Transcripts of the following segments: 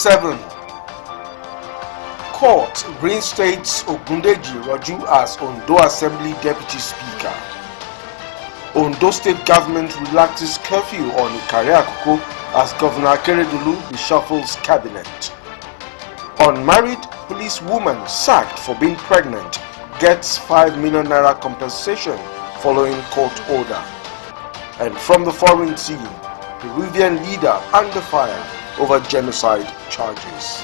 7. Court reinstates Ogundeji Raju as Ondo Assembly Deputy Speaker. Ondo State Government relaxes curfew on Ikare Akoko as Governor Akeredolu reshuffles cabinet. Unmarried policewoman sacked for being pregnant gets 5 million naira compensation following court order. And from the foreign scene, Peruvian leader under fire over genocide charges.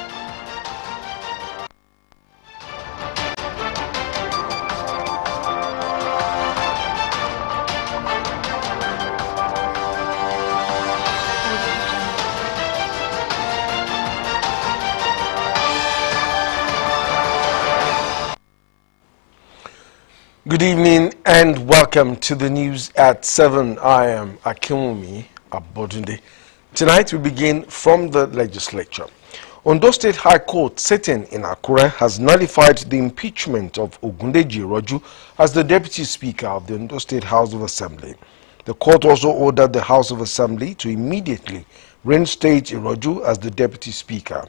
Good evening and welcome to the news at 7. I am Akinwumi Abodunde. Tonight we begin from the legislature. Ondo State High Court sitting in Akure has nullified the impeachment of Ogundeji Raju as the Deputy Speaker of the Ondo State House of Assembly. The court also ordered the House of Assembly to immediately reinstate Iroju as the Deputy Speaker.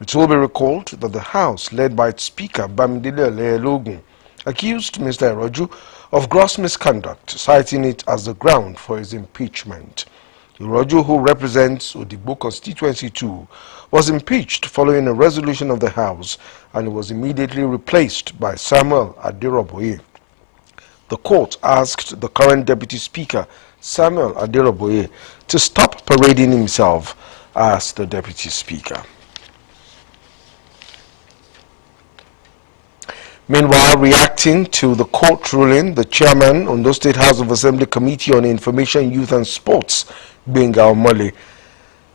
It will be recalled that the House, led by its Speaker Bamidele Leelogun, accused Mr. Iroju of gross misconduct, citing it as the ground for his impeachment. Iroju, who represents Odigbo Constituency 2, was impeached following a resolution of the House and was immediately replaced by Samuel Aderoboye. The court asked the current Deputy Speaker, Samuel Aderoboye, to stop parading himself as the Deputy Speaker. Meanwhile, reacting to the court ruling, the chairman on the State House of Assembly Committee on Information, Youth and Sports, Benga Omole,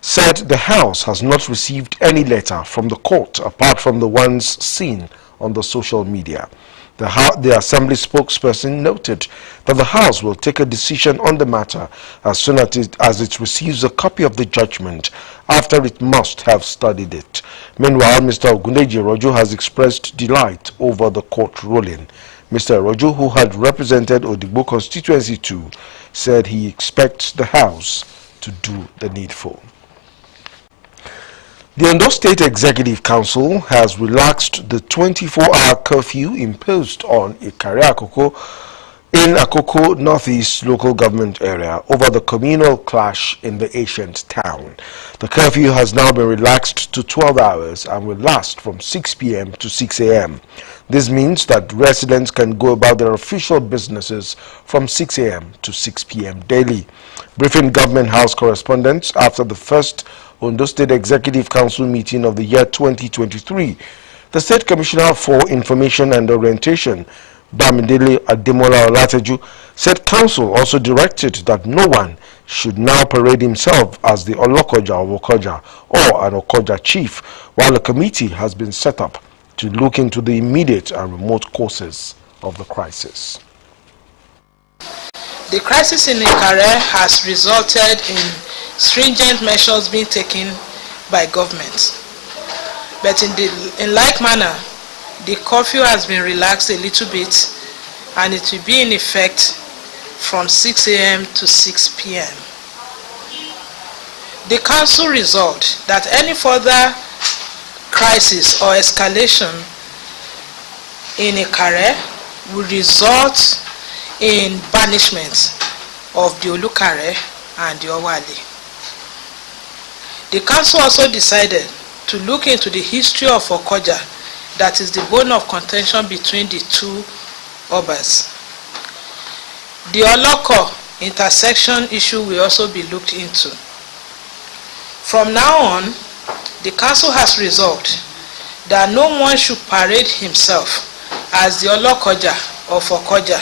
said the House has not received any letter from the court apart from the ones seen on the social media. The Assembly spokesperson noted that the House will take a decision on the matter as soon as it receives a copy of the judgment, after it must have studied it. Meanwhile, Mr. Ogundeji Iroju has expressed delight over the court ruling. Mr. Iroju, who had represented Odigbo Constituency 2, said he expects the House to do the needful. The Ondo State Executive Council has relaxed the 24-hour curfew imposed on Ikare Akoko in Akoko Northeast local government area over the communal clash in the ancient town. The curfew has now been relaxed to 12 hours and will last from 6 p.m. to 6 a.m. This means that residents can go about their official businesses from 6 a.m. to 6 p.m. daily. Briefing Government House correspondents after the first Ondo State Executive Council meeting of the year 2023, the State Commissioner for Information and Orientation, Bamidele Ademola Olateju, said Council also directed that no one should now parade himself as the Olokoja of Okoja or an Okoja chief, while a committee has been set up to look into the immediate and remote causes of the crisis. The crisis in Ikare has resulted in stringent measures being taken by government. But in like manner, the curfew has been relaxed a little bit and it will be in effect from 6 a.m. to 6 p.m. The council resolved that any further crisis or escalation in Ikare will result in banishment of the Olukare and the Owale. The council also decided to look into the history of Okoja, that is the bone of contention between the two obas. The Oloko intersection issue will also be looked into. From now on, the council has resolved that no one should parade himself as the Olokoja of Okoja,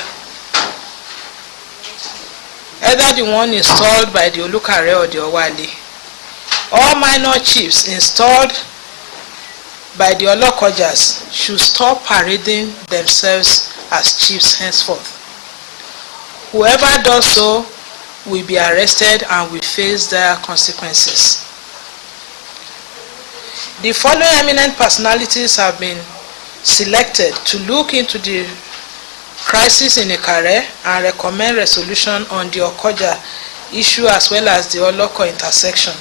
either the one installed by the Olukare or the Owale. All minor chiefs installed by the Olokojas should stop parading themselves as chiefs henceforth. Whoever does so will be arrested and will face their consequences. The following eminent personalities have been selected to look into the crisis in Ikare and recommend resolution on the Okoja issue as well as the Oloko intersection.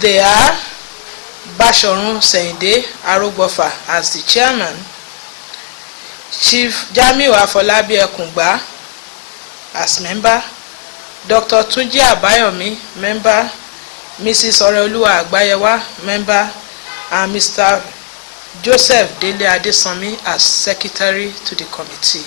They are Bashorun Seyinde Arogbofa as the chairman, Chief Jamiu Afolabi Ekungba as member, Dr. Tunji Abayomi, member, Mrs. Oreoluwa Agbayewa, member, and Mr. Joseph Dele Adesanmi as secretary to the committee.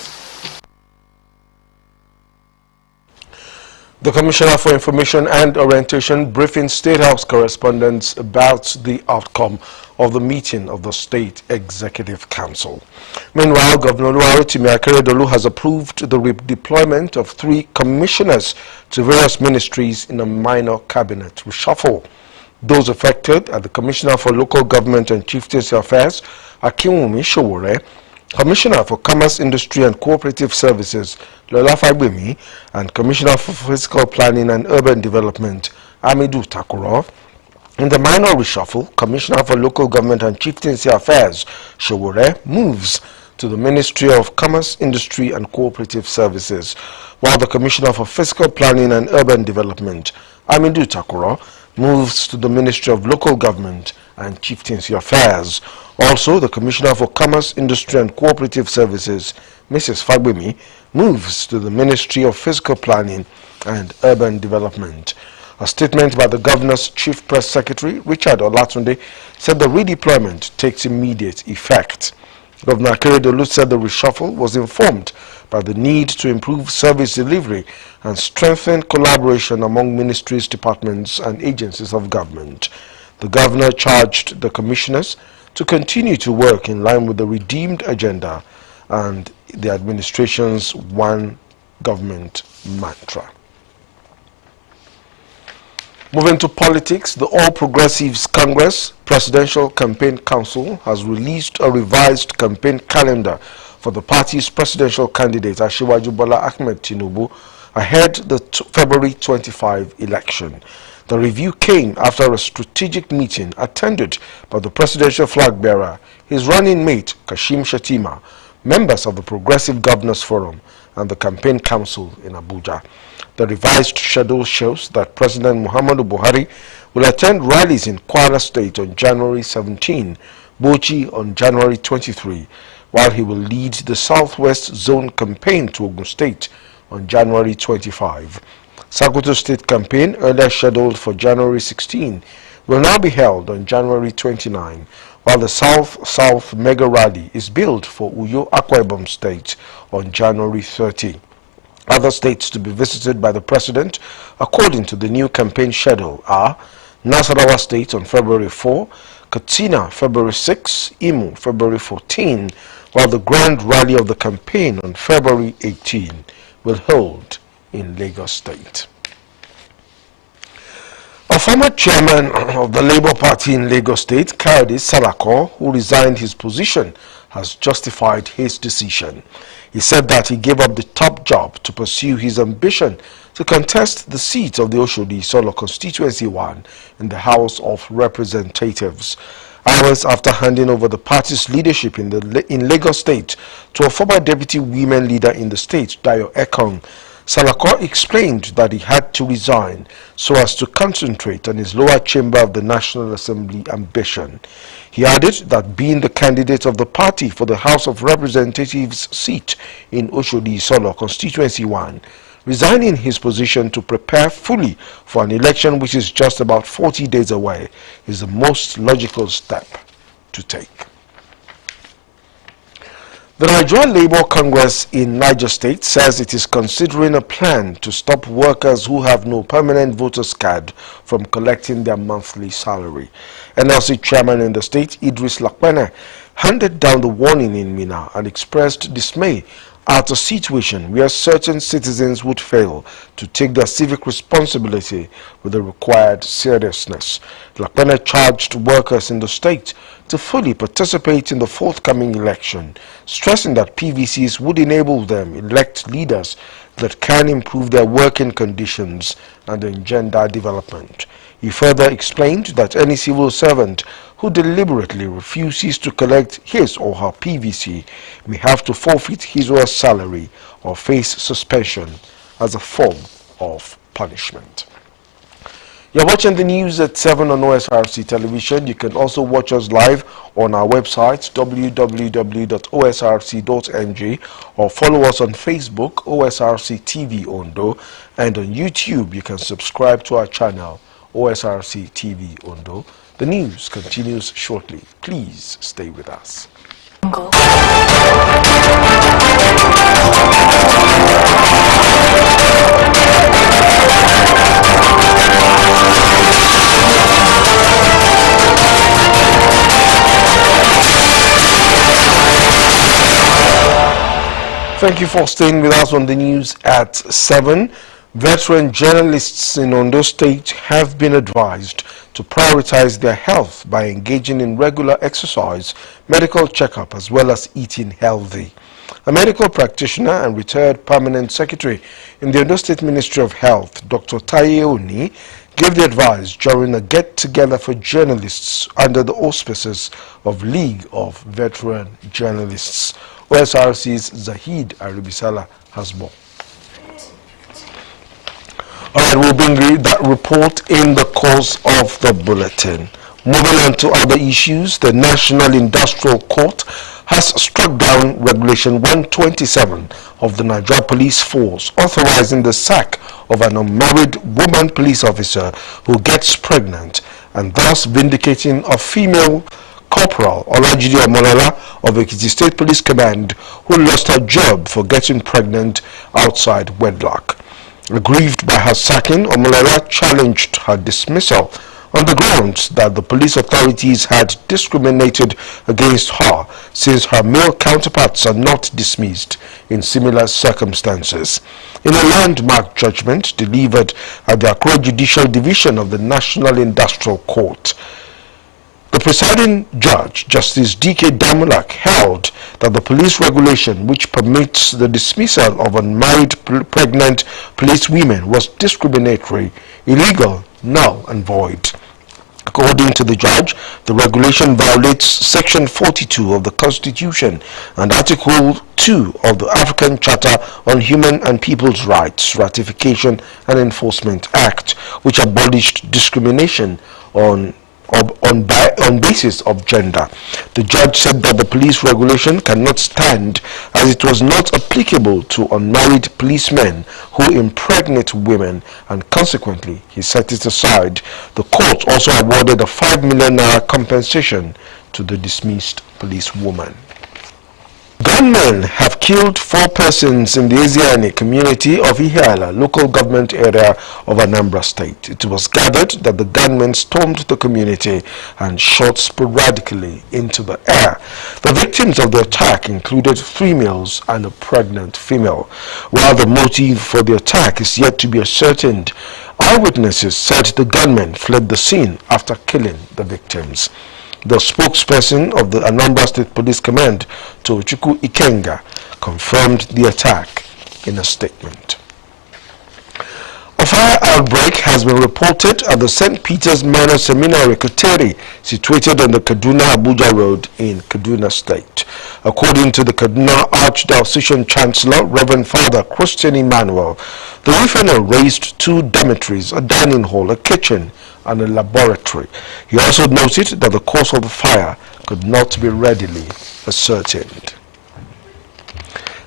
The Commissioner for Information and Orientation briefing State House correspondents about the outcome of the meeting of the State Executive Council. Meanwhile, Governor Oluwarotimi Akeredolu has approved the redeployment of 3 commissioners to various ministries in a minor cabinet reshuffle. Those affected are the Commissioner for Local Government and Chieftaincy Affairs, Akinwumi Sowore, Commissioner for Commerce, Industry and Cooperative Services, Lola Fagbemi, and Commissioner for Physical Planning and Urban Development, Amidu Takuro. In the minor reshuffle, Commissioner for Local Government and Chieftaincy Affairs, Sowore, moves to the Ministry of Commerce, Industry and Cooperative Services, while the Commissioner for Physical Planning and Urban Development, Amidu Takuro, moves to the Ministry of Local Government and Chieftaincy Affairs. Also, the Commissioner for Commerce, Industry and Cooperative Services, Mrs. Fagbemi, moves to the Ministry of Physical Planning and Urban Development. A statement by the Governor's Chief Press Secretary, Richard Olatunde, said the redeployment takes immediate effect. Governor Akeredolu said the reshuffle was informed by the need to improve service delivery and strengthen collaboration among ministries, departments and agencies of government. The Governor charged the commissioners to continue to work in line with the redeemed agenda and the administration's one government mantra. Moving to politics, the All Progressives Congress Presidential Campaign Council has released a revised campaign calendar for the party's presidential candidate Asiwaju Bola Ahmed Tinubu ahead the February 25 election. The review came after a strategic meeting attended by the presidential flag bearer, his running mate Kashim Shettima, members of the Progressive Governors Forum and the Campaign Council in Abuja. The revised schedule shows that President Muhammadu Buhari will attend rallies in Kwara State on January 17, Bauchi on January 23, while he will lead the Southwest Zone campaign to Ogun State on January 25. Sokoto State campaign, earlier scheduled for January 16, will now be held on January 29, while the South-South mega rally is billed for Uyo Akwa Ibom State on January 30. Other states to be visited by the president, according to the new campaign schedule, are Nasarawa State on February 4, Katsina February 6, Imo February 14, while the grand rally of the campaign on February 18 will hold in Lagos State. A former chairman of the Labour Party in Lagos State, Kayode Salako, who resigned his position, has justified his decision. He said that he gave up the top job to pursue his ambition to contest the seat of the Oshodi Solo Constituency 1 in the House of Representatives. Hours after handing over the party's leadership in Lagos State to a former deputy women leader in the state, Dayo Ekong, Salako explained that he had to resign so as to concentrate on his lower chamber of the National Assembly ambition. He added that being the candidate of the party for the House of Representatives seat in Oshodi Solo Constituency 1, resigning his position to prepare fully for an election which is just about 40 days away is the most logical step to take. The Nigerian Labour Congress in Niger State says it is considering a plan to stop workers who have no permanent voters card from collecting their monthly salary. NLC chairman in the state, Idris Lakpene, handed down the warning in Minna and expressed dismay at a situation where certain citizens would fail to take their civic responsibility with the required seriousness. Lakpene charged workers in the state to fully participate in the forthcoming election, stressing that PVCs would enable them elect leaders that can improve their working conditions and engender development. He further explained that any civil servant who deliberately refuses to collect his or her PVC may have to forfeit his or her salary or face suspension as a form of punishment. You're watching the news at 7 on OSRC television. You can also watch us live on our website www.osrc.ng or follow us on Facebook OSRC TV Ondo, and on YouTube you can subscribe to our channel OSRC TV Ondo. The news continues shortly. Please stay with us. Thank you for staying with us on the news at 7. Veteran journalists in Ondo State have been advised to prioritize their health by engaging in regular exercise, medical checkup, as well as eating healthy. A medical practitioner and retired permanent secretary in the Ondo State Ministry of Health, Dr. Taye Oni, gave the advice during a get-together for journalists under the auspices of League of Veteran Journalists. OSRC's Zahid Aribisala has more. All right, we'll bring you that report in the course of the bulletin. Moving on to other issues, the National Industrial Court has struck down Regulation 127 of the Nigeria Police Force, authorizing the sack of an unmarried woman police officer who gets pregnant, and thus vindicating a female Corporal Olajide Omolola of Ekiti State Police Command, who lost her job for getting pregnant outside wedlock. Aggrieved by her sacking, Omolola challenged her dismissal on the grounds that the police authorities had discriminated against her since her male counterparts are not dismissed in similar circumstances. In a landmark judgment delivered at the Accra Judicial Division of the National Industrial Court, the presiding judge, Justice D.K. Damulak, held that the police regulation which permits the dismissal of unmarried pregnant police women was discriminatory, illegal, null and void. According to the judge, the regulation violates Section 42 of the Constitution and Article 2 of the African Charter on Human and People's Rights, Ratification and Enforcement Act, which abolished discrimination on basis of gender. The judge said that the police regulation cannot stand as it was not applicable to unmarried policemen who impregnate women, and consequently he set it aside. The court also awarded a 5 million naira compensation to the dismissed policewoman. Gunmen have killed 4 persons in the Eziani community of Ihiala, local government area of Anambra State. It was gathered that the gunmen stormed the community and shot sporadically into the air. The victims of the attack included 3 males and a pregnant female. While the motive for the attack is yet to be ascertained, eyewitnesses said the gunmen fled the scene after killing the victims. The spokesperson of the Anambra State Police Command, Tochukwu Ikenga, confirmed the attack in a statement. A fire outbreak has been reported at the St. Peter's Minor Seminary, Kuteri, situated on the Kaduna-Abuja Road in Kaduna State. According to the Kaduna Archdiocesan Chancellor, Reverend Father Christian Emmanuel, the refinery raised 2 dormitories, a dining hall, a kitchen, and a laboratory. He also noted that the cause of the fire could not be readily ascertained.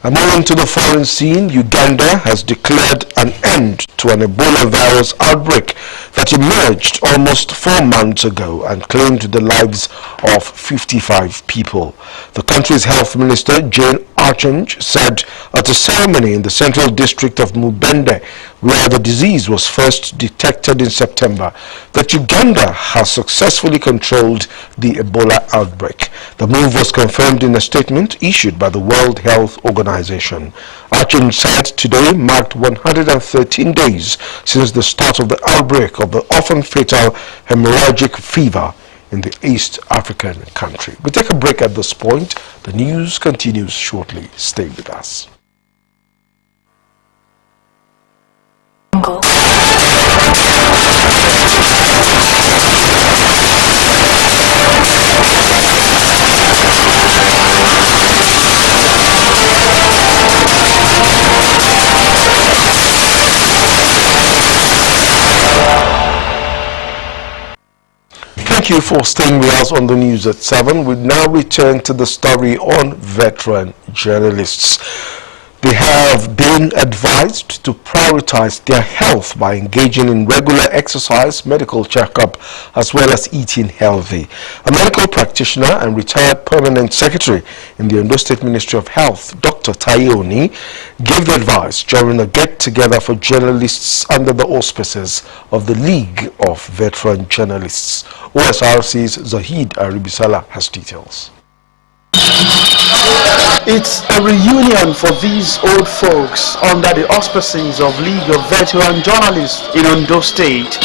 And moving to the foreign scene, Uganda has declared an end to an Ebola virus outbreak that emerged almost 4 months ago and claimed the lives of 55 people. The country's health minister, Jane Archange, said at a ceremony in the central district of Mubende, where the disease was first detected in September, that Uganda has successfully controlled the Ebola outbreak. The move was confirmed in a statement issued by the World Health Organization. Archange said today marked 113 days since the start of the outbreak of the often fatal hemorrhagic fever in the East African country. We take a break at this point. The news continues shortly. Stay with us. Thank you for staying with us on the news at 7. We now return to the story on veteran journalists. They have been advised to prioritize their health by engaging in regular exercise, medical checkup, as well as eating healthy. A medical practitioner and retired permanent secretary in the Ondo State Ministry of Health, Dr. Taioni, gave the advice during a get-together for journalists under the auspices of the League of Veteran Journalists. Osrc's Zahid Aribisala has details. It's a reunion for these old folks under the auspices of League of Veteran Journalists in Ondo State.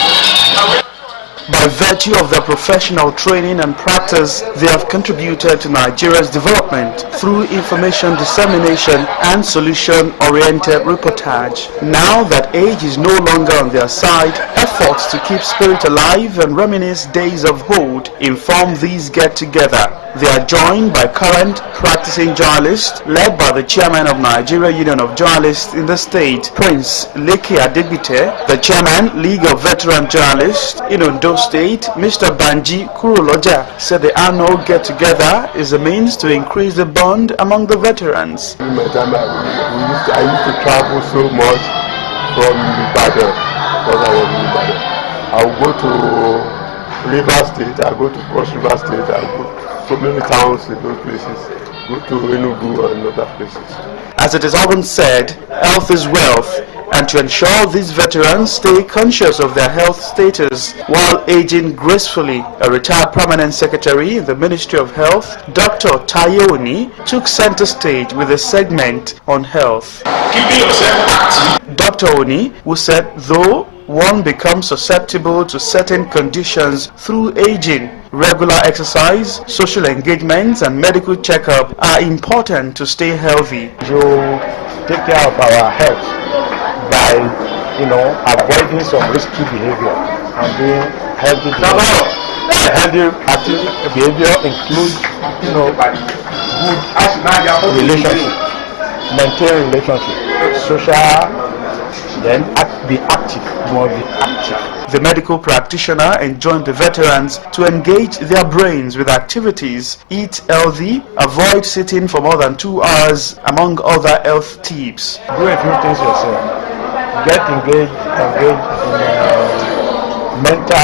By virtue of their professional training and practice, they have contributed to Nigeria's development through information dissemination and solution-oriented reportage. Now that age is no longer on their side, efforts to keep spirit alive and reminisce days of old inform these get-together. They are joined by current practicing journalists led by the chairman of Nigeria Union of Journalists in the state, Prince Leke Adegbite, the chairman, League of Veteran Journalists in Ondo State, Mr. Banji Kuroloja, said the annual get-together is a means to increase the bond among the veterans. In my time, I used to travel so much from Ibadan, because I was in Ibadan. I would go to River State, I go to Cross River State, I go to so many towns in those places, go to Enugu and other places. As it is often said, health is wealth, and to ensure these veterans stay conscious of their health status while aging gracefully, a retired permanent secretary in the Ministry of Health, Dr. Taioni, took center stage with a segment on health. Keeping yourself active. Dr. Oni, who said though one becomes susceptible to certain conditions through aging, regular exercise, social engagements and medical checkup are important to stay healthy. To take care of our health by, avoiding some risky behavior and being healthy behavior. Healthy active behavior includes, good relationship, maintain relationship, social. Then be active, more be active. The medical practitioner enjoined the veterans to engage their brains with activities, eat healthy, avoid sitting for more than 2 hours, among other health tips. Do a few things yourself. Get engaged in mental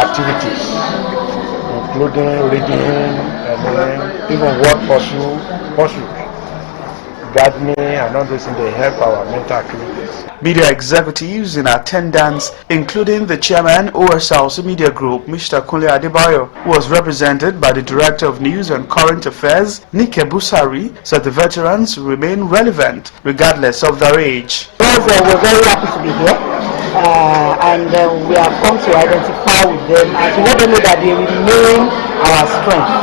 activities, including reading, even word pursuit, gardening, and all those things. They help our mental activities. Media executives in attendance, including the chairman Osrc Media Group, Mr. Kunle Adebayo, who was represented by the Director of News and Current Affairs, Nike Busari, said the veterans remain relevant regardless of their age. We're very happy to be here, and we have come to identify with them and to let them know that they remain our strength,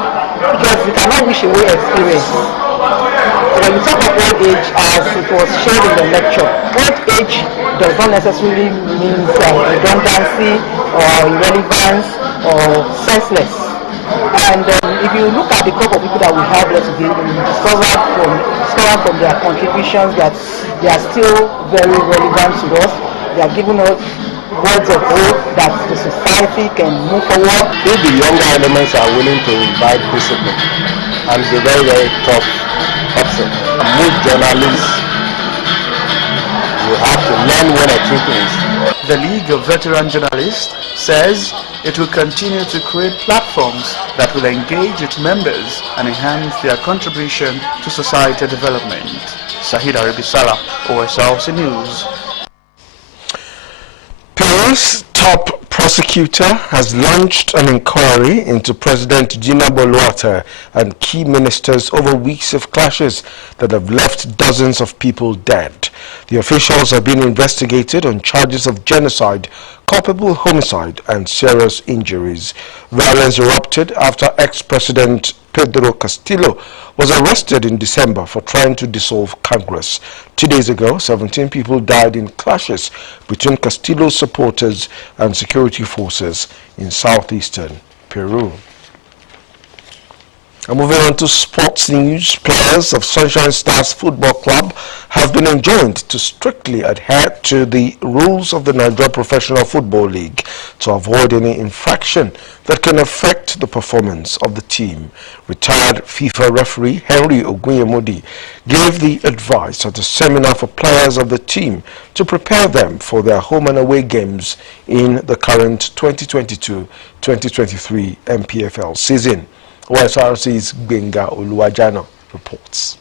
because we cannot wish away experience. When we talk of old age, as it was shared in the lecture, old age does not necessarily mean redundancy or irrelevance or senseless. And if you look at the group of people that we have here today, we discover from their contributions that they are still very relevant to us. They are giving us words of hope that the society can move forward. If the younger elements are willing to imbibe discipline, and it's a very, very tough option. Most journalists, you have to learn one or two things. The League of Veteran Journalists says it will continue to create platforms that will engage its members and enhance their contribution to society development. Zahid Aribisala, Osrc News. Peru's top prosecutor has launched an inquiry into President Dina Boluarte and key ministers over weeks of clashes that have left dozens of people dead. The officials are being investigated on charges of genocide, culpable homicide and serious injuries. Violence erupted after ex-president Pedro Castillo was arrested in December for trying to dissolve Congress. 2 days ago, 17 people died in clashes between Castillo's supporters and security forces in southeastern Peru. And moving on to sports news, players of Sunshine Stars Football Club have been enjoined to strictly adhere to the rules of the Nigeria Professional Football League to avoid any infraction that can affect the performance of the team. Retired FIFA referee Henry Ogunyemodi gave the advice at a seminar for players of the team to prepare them for their home and away games in the current 2022-2023 MPFL season. Osrc's Benga Oluwajano reports.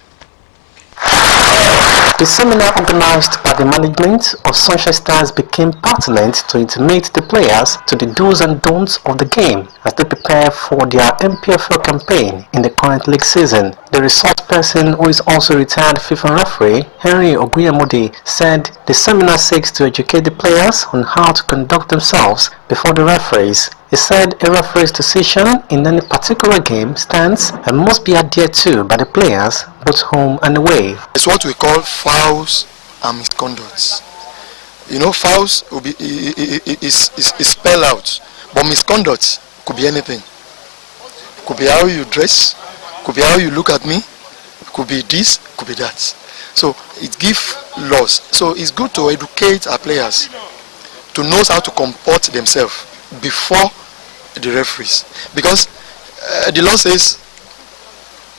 The seminar organized by the management of Sunshine Stars became pertinent to intimate the players to the do's and don'ts of the game as they prepare for their MPFL campaign in the current league season. The resource person, who is also retired FIFA referee, Henry Ogunyemodi, said the seminar seeks to educate the players on how to conduct themselves before the referees. He said a referee's decision in any particular game stands and must be adhered to by the players, both home and away. It's what we call fouls and misconducts. You know, fouls will be is spelled out, but misconduct could be anything. Could be how you dress, could be how you look at me, could be this, could be that. So it gives laws. So it's good to educate our players to know how to comport themselves before the referees, because the law says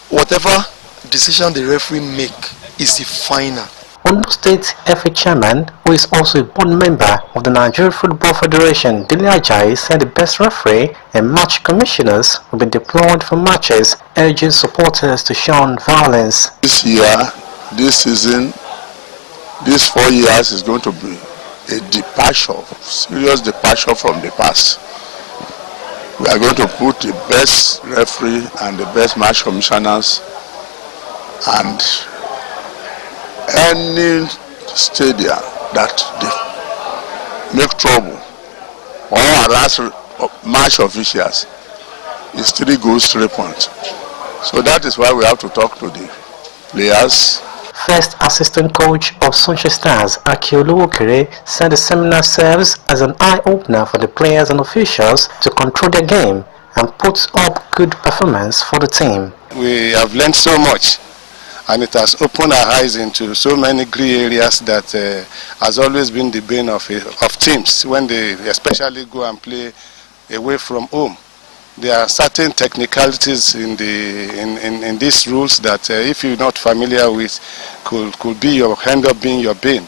whatever decision the referee make is the final. Ondo State FA chairman, who is also a board member of the Nigeria Football Federation, Dele Ajayi, said the best referee and match commissioners will be deployed for matches, urging supporters to shun violence. This year, this season, these 4 years is going to be a departure, serious departure from the past. We are going to put the best referee and the best match commissioners, and any stadium that they make trouble or harass match officials is 3 goals, 3 points. So that is why we have to talk to the players. First assistant coach of Sunshine Stars, Akiolu Okere, said the seminar serves as an eye-opener for the players and officials to control their game and put up good performance for the team. We have learned so much, and it has opened our eyes into so many gray areas that has always been the bane of teams when they especially go and play away from home. There are certain technicalities in these rules that if you're not familiar with could be end up being your bane,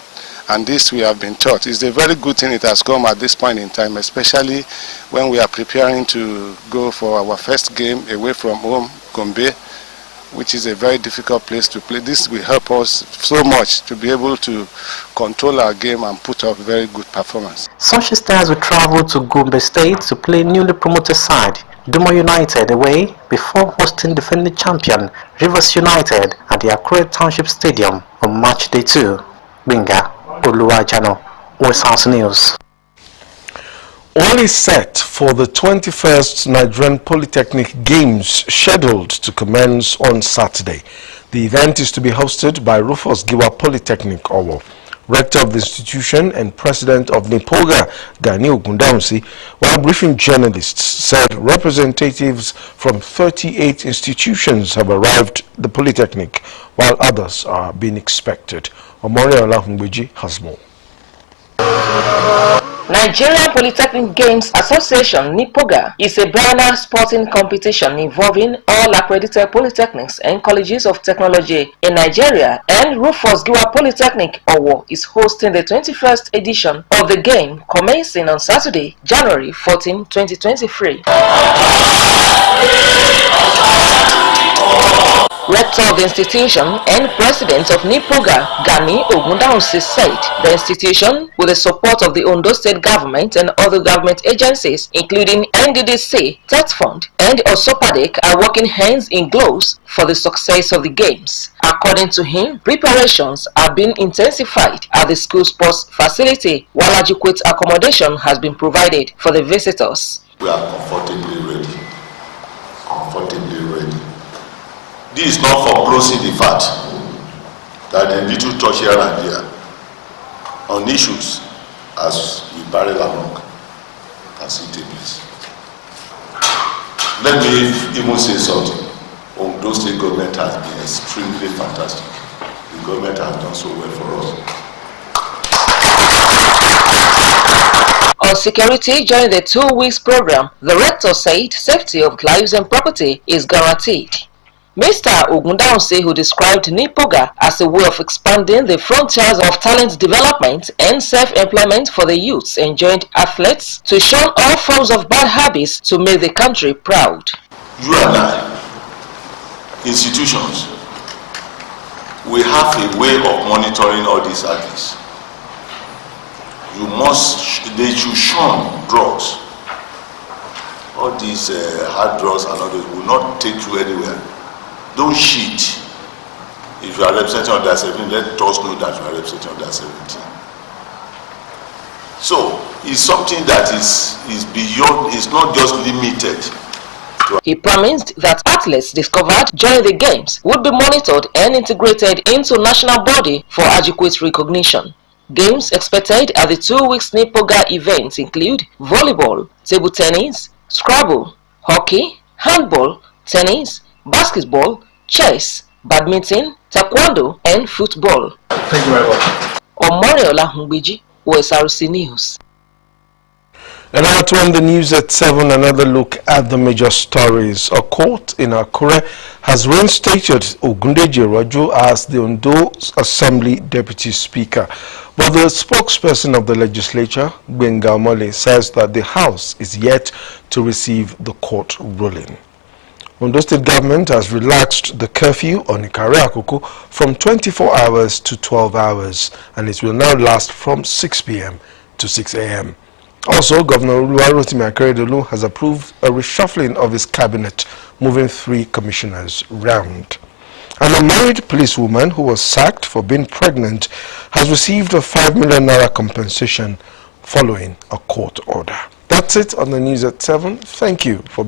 and this we have been taught. It's a very good thing it has come at this point in time, especially when we are preparing to go for our first game away from home, Gombe, which is a very difficult place to play. This will help us so much to be able to control our game and put up very good performance. Sunshine Stars will travel to Gombe State to play newly promoted side Duma United away before hosting defending champion Rivers United at the Akure Township Stadium on March Day 2. Benga Oluwajano, Osrc News. All is set for the 21st Nigerian Polytechnic Games scheduled to commence on Saturday. The event is to be hosted by Rufus Giwa Polytechnic Owo. Rector of the institution and president of Nipoga, Gani Ogundamsi, while briefing journalists, said representatives from 38 institutions have arrived at the Polytechnic, while others are being expected. Omori Olahungbeji has more. Nigerian Polytechnic Games Association (NIPOGA) is a biennial sporting competition involving all accredited polytechnics and colleges of technology in Nigeria, and Rufus Giwa Polytechnic Owo is hosting the 21st edition of the game, commencing on Saturday, January 14, 2023. Rector of the institution and president of NIPOGA, Gani Ogundamsi, said the institution, with the support of the Ondo State government and other government agencies, including NDDC, TET Fund, and Osopadek, are working hands in gloves for the success of the games. According to him, preparations are being intensified at the school sports facility, while adequate accommodation has been provided for the visitors. We are comfortably ready. This is not for closing the fact that a little touch here and there on issues as we barrel along can see take place. Let me even say something. Ondo State government has been extremely fantastic. The government has done so well for us. On security during the 2 weeks program, the rector said safety of lives and property is guaranteed. Mr. Ogundaunse, who described Nipoga as a way of expanding the frontiers of talent development and self-employment for the youths, enjoined athletes to shun all forms of bad habits to make the country proud. You and I, institutions, we have a way of monitoring all these athletes. They should shun drugs. All these hard drugs and others will not take you anywhere. Don't cheat. If you are representing under 17, let us know that you are representing under 17. So it's something that is beyond, it's not just limited. He promised that athletes discovered during the games would be monitored and integrated into national body for adequate recognition. Games expected at the 2 weeks Nipoga events include volleyball, table tennis, Scrabble, hockey, handball, tennis, basketball, chess, badminton, taekwondo, and football. Thank you very much. Omoriola Hungbiji, Osrc News. And now to end the news at 7, another look at the major stories. A court in Akure has reinstated Ogundeji Rojo as the Ondo Assembly Deputy Speaker. But the spokesperson of the legislature, Gbenga Omole, says that the House is yet to receive the court ruling. Ondo State government has relaxed the curfew on Ikare Akoko from 24 hours to 12 hours, and it will now last from 6 p.m. to 6 a.m. Also, Governor Oluwarotimi Akeredolu has approved a reshuffling of his cabinet, moving 3 commissioners round. An unmarried policewoman who was sacked for being pregnant has received a 5 million naira compensation following a court order. That's it on the news at 7. Thank you for